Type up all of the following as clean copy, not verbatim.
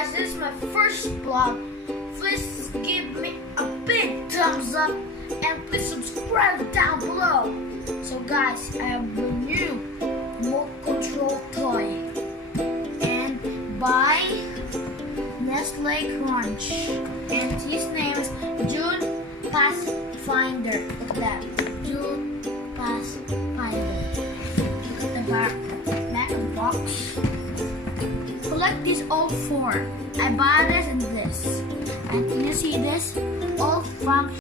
guys, this is my first vlog. Please give me a big thumbs up and please subscribe down below. So guys, I have a new remote control toy and by Nestle Crunch, and his name is June Pathfinder. Look at that, June Pathfinder. Look at the back of the box. Collect these all four. I bought this and this. And can you see this? All function.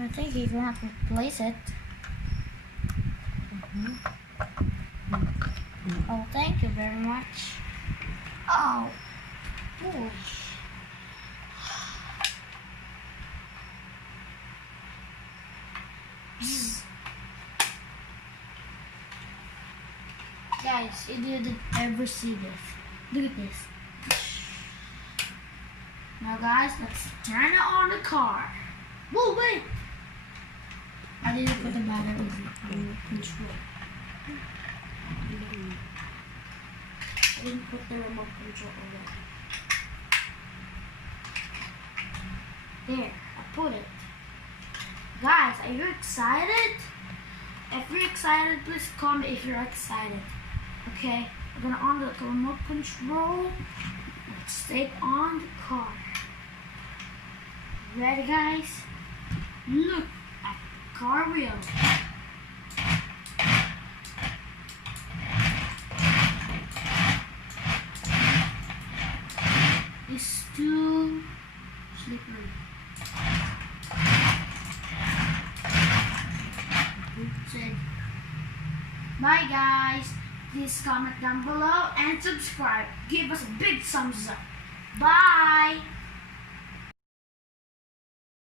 I think he's gonna have to replace it. Oh, thank you very much. Oh, boy. Guys, you didn't ever see this. Look at this. Now guys, let's turn it on the car. Whoa, wait! I didn't put the battery in the control. I didn't put the remote control over. There, I put it. Guys, are you excited? If you're excited, please comment if you're excited. Okay, I'm gonna on the remote control. Let's take on the car. Ready, guys? Look at the car wheel. It's too slippery. Bye guys. Please comment down below and subscribe. Give us a big thumbs up. Bye.